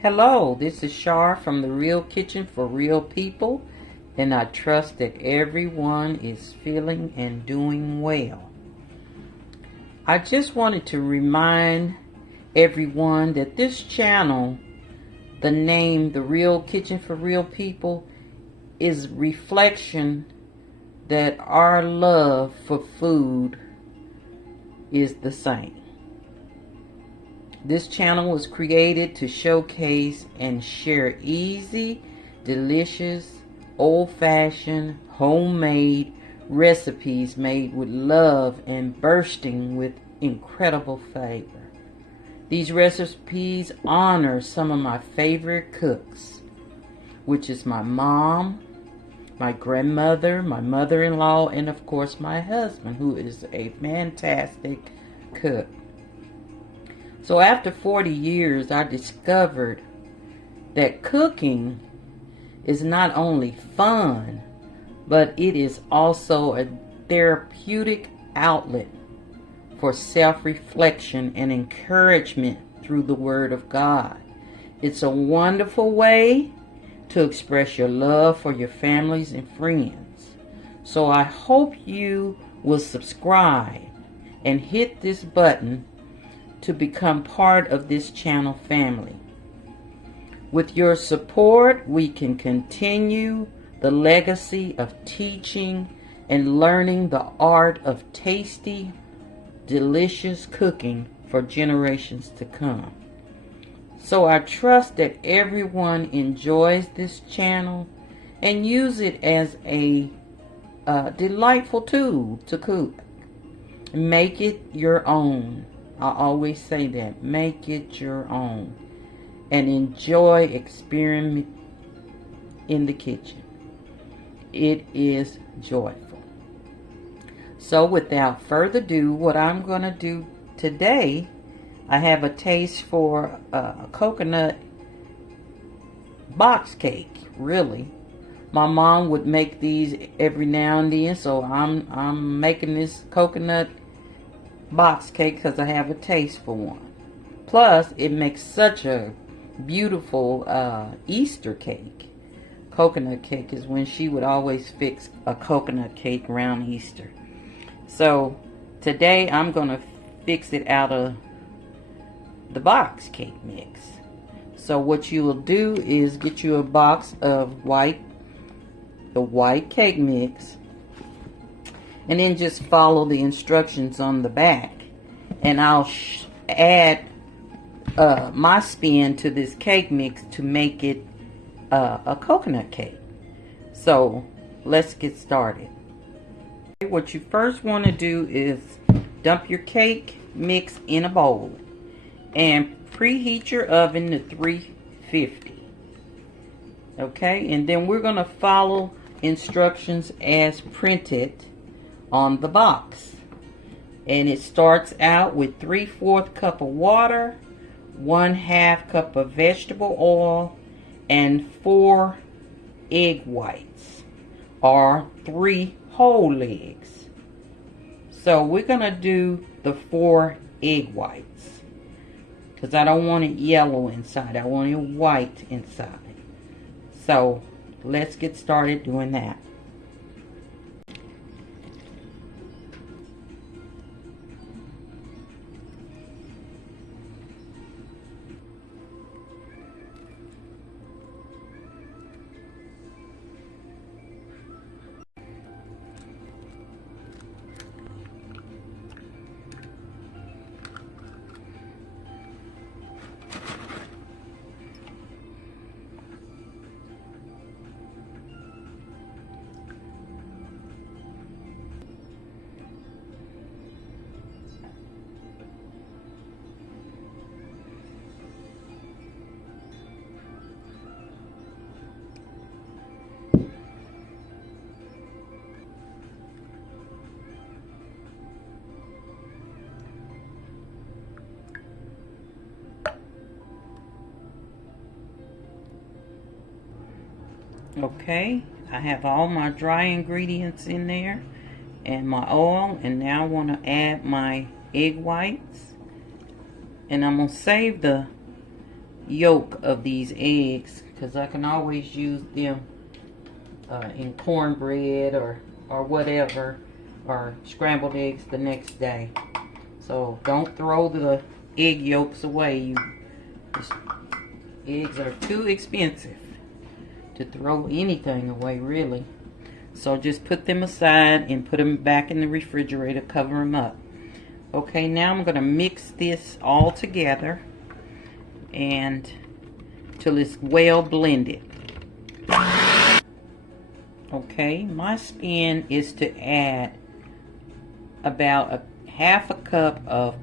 Hello, this is Shar from the Real Kitchen for Real People, and I trust that everyone is feeling and doing well. I just wanted to remind everyone that this channel, the name The Real Kitchen for Real People, is reflection that our love for food is the same. This channel was created to showcase and share easy, delicious, old-fashioned, homemade recipes made with love and bursting with incredible flavor. These recipes honor some of my favorite cooks, which is my mom, my grandmother, my mother-in-law, and of course my husband, who is a fantastic cook. So after 40 years, I discovered that cooking is not only fun, but it is also a therapeutic outlet for self-reflection and encouragement through the Word of God. It's a wonderful way to express your love for your families and friends. So I hope you will subscribe and hit this button to become part of this channel family. With your support, we can continue the legacy of teaching and learning the art of tasty, delicious cooking for generations to come. So I trust that everyone enjoys this channel and use it as a delightful tool to cook. Make it your own. I always say that. Make it your own. And enjoy experiment in the kitchen. It is joyful. So without further ado, what I'm going to do today, I have a taste for a coconut box cake, really. My mom would make these every now and then, so I'm making this coconut box cake because I have a taste for one. Plus, it makes such a beautiful Easter cake. Coconut cake is when she would always fix a coconut cake around Easter. So today I'm going to fix it out of the box cake mix. So what you will do is get you a box of the white cake mix, and then just follow the instructions on the back. And I'll add my spin to this cake mix to make it a coconut cake. So let's get started. What you first want to do is dump your cake mix in a bowl and preheat your oven to 350. Okay, and then we're going to follow instructions as printed on the box. And it starts out with 3/4 cup of water, 1/2 cup of vegetable oil, and 4 egg whites, or 3 whole eggs. So we're going to do the 4 egg whites because I don't want it yellow inside. I want it white inside. So let's get started doing that. Okay, I have all my dry ingredients in there and my oil, and now I want to add my egg whites, and I'm going to save the yolk of these eggs, because I can always use them in cornbread or whatever, or scrambled eggs the next day. So don't throw the egg yolks away. Eggs are too expensive to throw anything away, really. So just put them aside and put them back in the refrigerator, cover them up. Okay, now I'm going to mix this all together and till it's well blended. Okay, my spin is to add about a half a cup of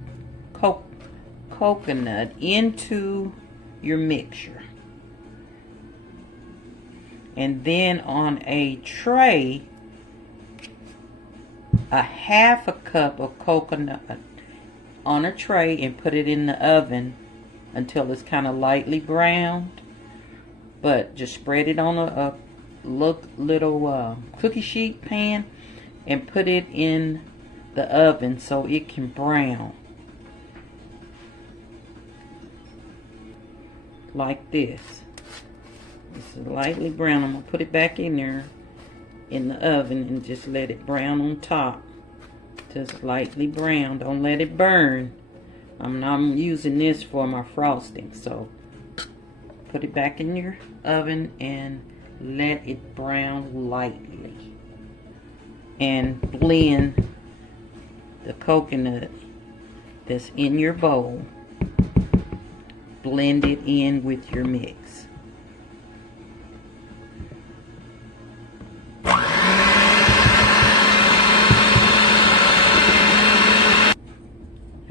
coconut into your mixture. And then on a tray, a half a cup of coconut on a tray, and put it in the oven until it's kind of lightly browned. But just spread it on a little cookie sheet pan and put it in the oven so it can brown like this. It's lightly brown. I'm gonna put it back in there in the oven and just let it brown on top. Just lightly brown. Don't let it burn. I'm using this for my frosting, so put it back in your oven and let it brown lightly. And blend the coconut that's in your bowl. Blend it in with your mix.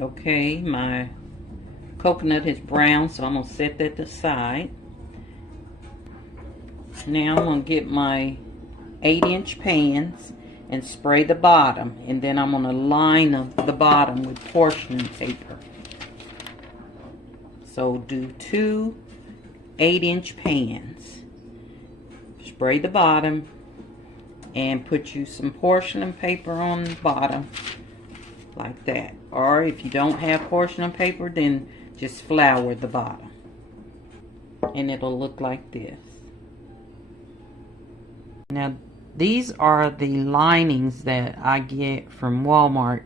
Okay, my coconut is brown, so I'm going to set that aside. Now I'm going to get my 8-inch pans and spray the bottom, and then I'm going to line the bottom with portion paper. So do 2 8-inch pans. Spray the bottom and put you some porcelain paper on the bottom like that. Or if you don't have porcelain paper, then just flour the bottom. And it'll look like this. Now these are the linings that I get from Walmart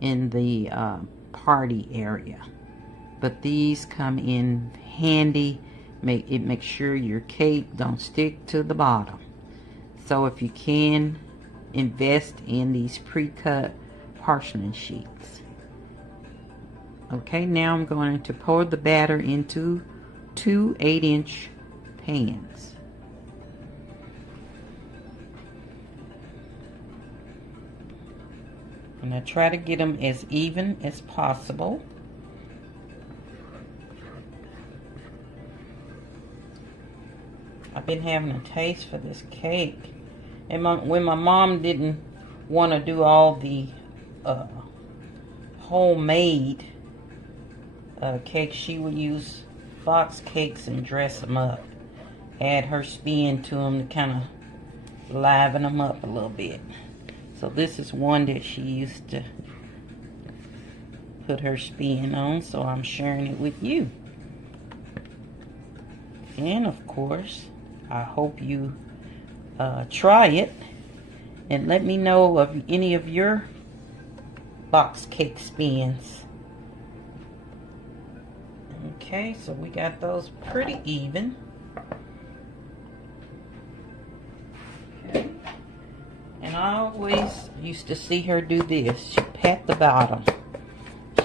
in the party area. But these come in handy. It makes sure your cake don't stick to the bottom. So if you can, invest in these pre-cut porcelain sheets. Okay, now I'm going to pour the batter into 2 8-inch pans. And I try to get them as even as possible. I've been having a taste for this cake. And when my mom didn't want to do all the homemade cakes, she would use box cakes and dress them up. Add her spin to them to kind of liven them up a little bit. So this is one that she used to put her spin on, so I'm sharing it with you. And of course, I hope you try it and let me know of any of your box cake spins. Okay, so we got those pretty even. Okay. And I always used to see her do this. She pat the bottom.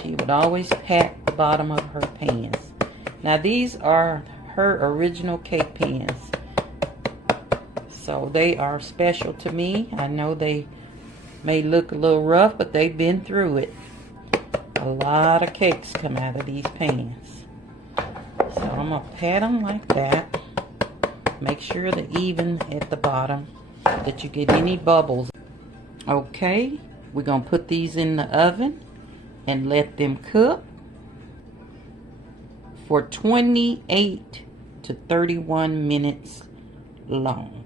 She would always pat the bottom of her pans. Now these are her original cake pans. So they are special to me. I know they may look a little rough, but they've been through it. A lot of cakes come out of these pans. So I'm going to pat them like that. Make sure they're even at the bottom, that you get any bubbles. Okay, we're going to put these in the oven and let them cook for 28 to 31 minutes long,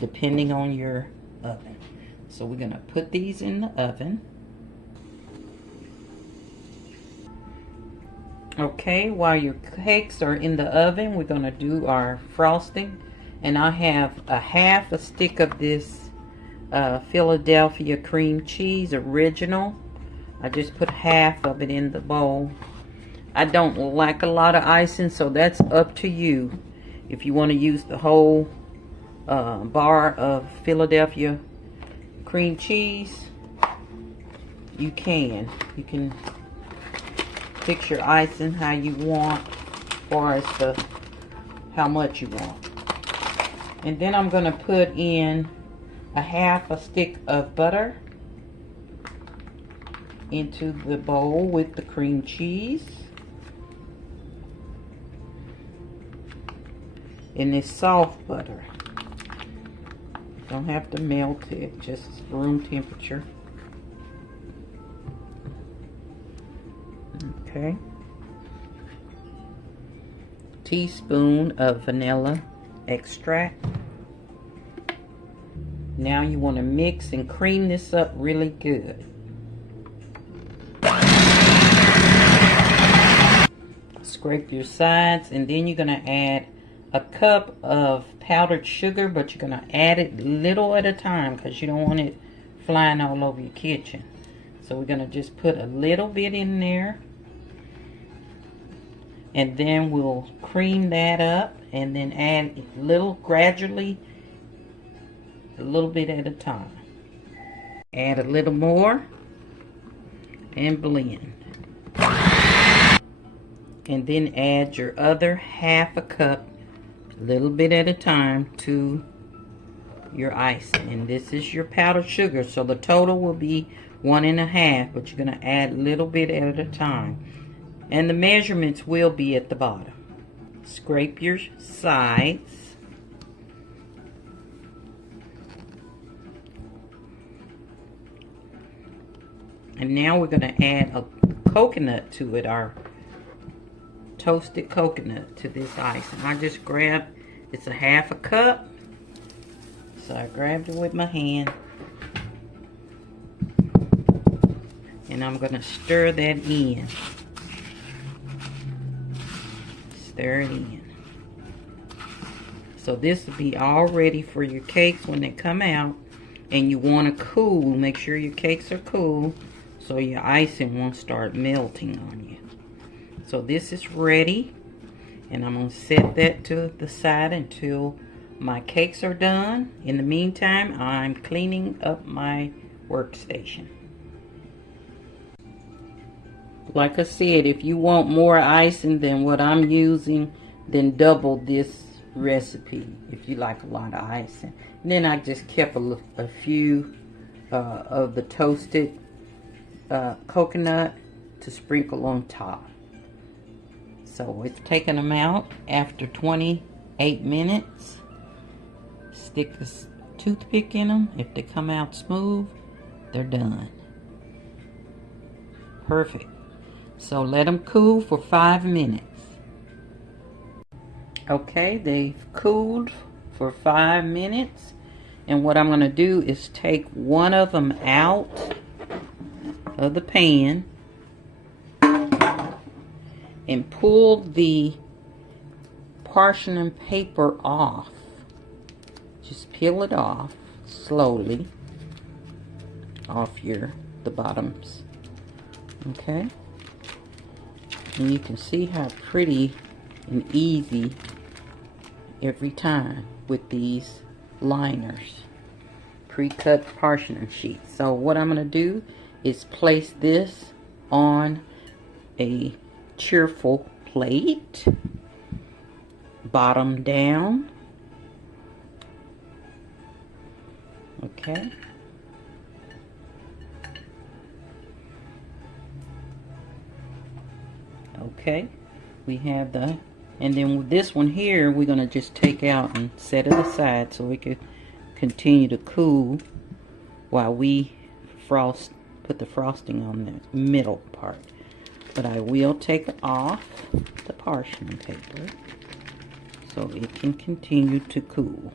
depending on your oven. So we're going to put these in the oven. Okay, while your cakes are in the oven, we're gonna do our frosting. And I have a half a stick of this Philadelphia cream cheese original. I just put half of it in the bowl. I don't like a lot of icing, so that's up to you. If you want to use the whole bar of Philadelphia cream cheese, you can. You can fix your icing how you want, as far as how much you want. And then I'm going to put in a half a stick of butter into the bowl with the cream cheese. And it's soft butter. Don't have to melt it, just room temperature. Okay. Teaspoon of vanilla extract. Now you want to mix and cream this up really good. Scrape your sides, and then you're going to add a cup of powdered sugar, but you're going to add it little at a time because you don't want it flying all over your kitchen. So we're going to just put a little bit in there, and then we'll cream that up and then add gradually, a little bit at a time. Add a little more and blend. And then add your other half a cup, a little bit at a time, to your icing. And this is your powdered sugar, so the total will be 1.5, but you're going to add a little bit at a time. And the measurements will be at the bottom. Scrape your sides. And now we're going to add a coconut to it, our toasted coconut to this icing. I just grabbed, it's a half a cup, so I grabbed it with my hand. And I'm going to stir that in. Stir it in. So this will be all ready for your cakes when they come out. And you want to cool, make sure your cakes are cool, so your icing won't start melting on you. So this is ready, and I'm going to set that to the side until my cakes are done. In the meantime, I'm cleaning up my workstation. Like I said, if you want more icing than what I'm using, then double this recipe if you like a lot of icing. And then I just kept a few of the toasted coconut to sprinkle on top. So it's taken them out after 28 minutes. Stick a toothpick in them. If they come out smooth, they're done. Perfect. So let them cool for 5 minutes. Okay, they've cooled for 5 minutes. And what I'm going to do is take one of them out of the pan and pull the parchment paper off. Just peel it off slowly off the bottoms. Okay, and you can see how pretty and easy every time with these liners, pre-cut parchment sheets. So what I'm going to do is place this on a cheerful plate, bottom down. Okay. Okay, we have the, and then with this one here, we're going to just take out and set it aside so we could continue to cool while we put the frosting on the middle part. But I will take off the parchment paper so it can continue to cool.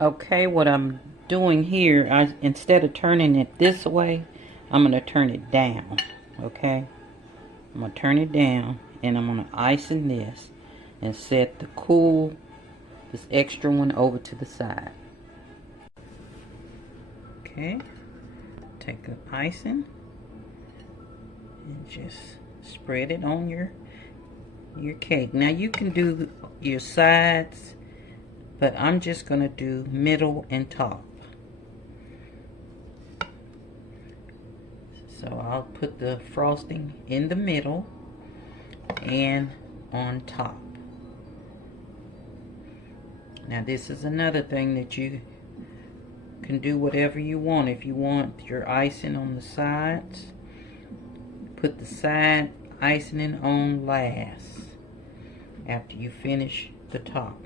Okay, what I'm doing here, instead of turning it this way, I'm going to turn it down, okay? I'm going to turn it down, and I'm going to icing this and set the this extra one over to the side. Okay, take the icing and just spread it on your cake. Now you can do your sides, but I'm just going to do middle and top. So I'll put the frosting in the middle and on top. Now this is another thing that you can do whatever you want. If you want your icing on the sides, put the side icing on last after you finish the top.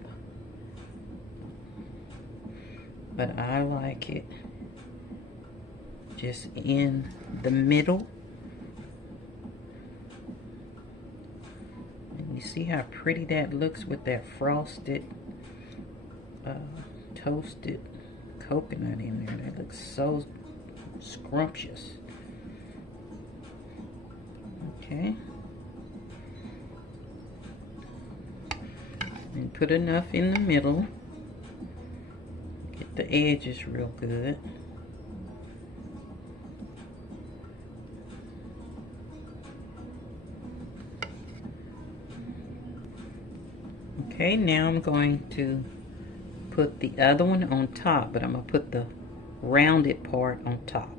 But I like it just in the middle. And you see how pretty that looks with that frosted toasted coconut in there. That looks so scrumptious. Okay, and put enough in the middle. Get the edges real good. Okay, now I'm going to put the other one on top, but I'm going to put the rounded part on top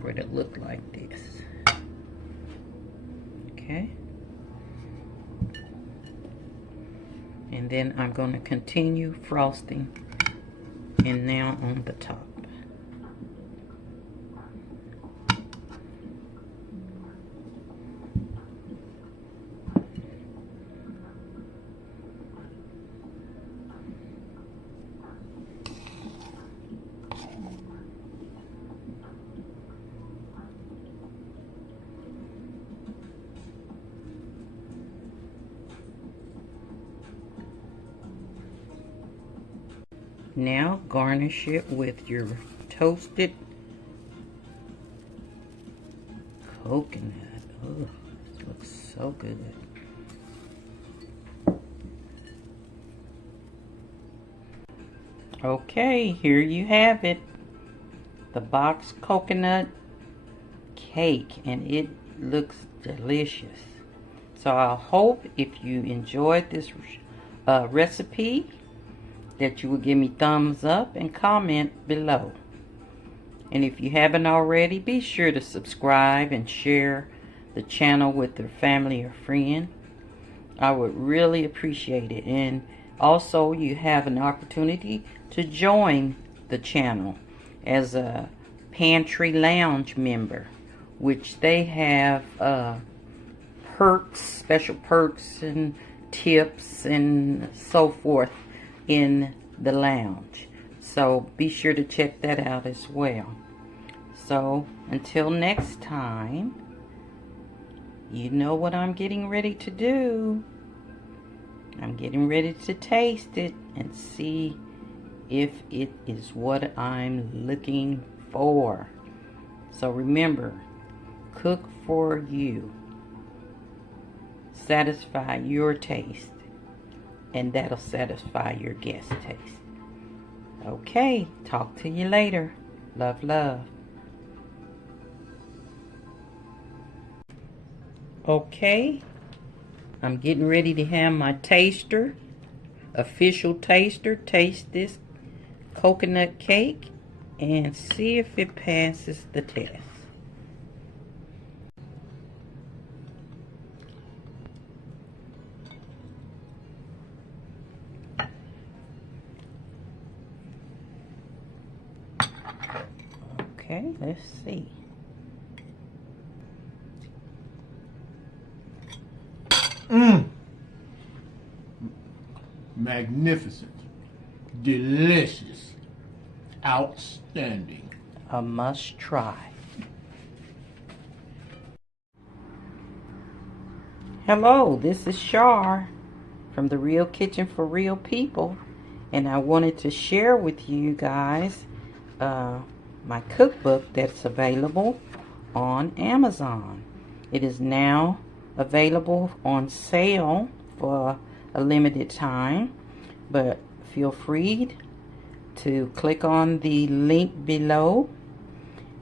for it to look like this. Okay, and then I'm going to continue frosting, and now on the top. Now garnish it with your toasted coconut. Oh, it looks so good. Okay, here you have it. The boxed coconut cake, and it looks delicious. So I hope if you enjoyed this recipe that you will give me thumbs up and comment below. And if you haven't already, be sure to subscribe and share the channel with your family or friend. I would really appreciate it. And also you have an opportunity to join the channel as a Pantry Lounge member, which they have perks, special perks and tips and so forth in the lounge. So be sure to check that out as well. So until next time, you know what I'm getting ready to do. I'm getting ready to taste it and see if it is what I'm looking for. So remember, cook for you. Satisfy your taste, and that'll satisfy your guest taste. Okay, talk to you later. Love, love. Okay, I'm getting ready to have my taster, official taster, taste this coconut cake and see if it passes the test. Okay, let's see. Magnificent, delicious, outstanding. A must try. Hello, this is Shar from The Real Kitchen for Real People, and I wanted to share with you guys my cookbook that's available on Amazon. It is now available on sale for a limited time, but feel free to click on the link below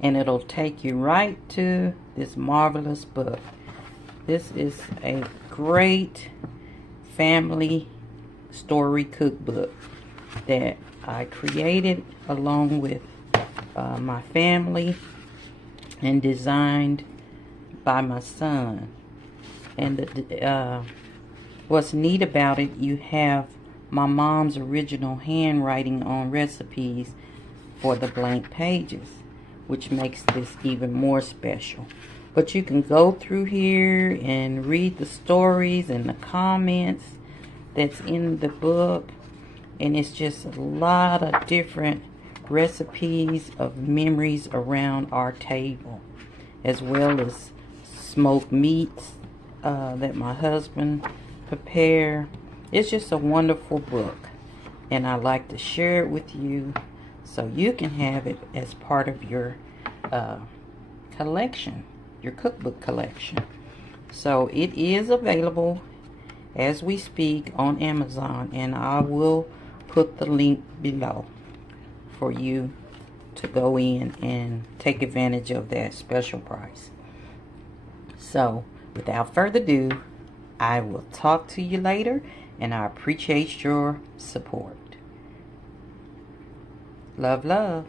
and it'll take you right to this marvelous book. This is a great family story cookbook that I created along with my family and designed by my son. And what's neat about it, you have my mom's original handwriting on recipes for the blank pages, which makes this even more special. But you can go through here and read the stories and the comments that's in the book, and it's just a lot of different recipes of memories around our table, as well as smoked meats that my husband prepared. It's just a wonderful book, and I like to share it with you so you can have it as part of your collection, your cookbook collection. So it is available as we speak on Amazon, and I will put the link below for you to go in and take advantage of that special price. So without further ado, I will talk to you later, and I appreciate your support. Love, love.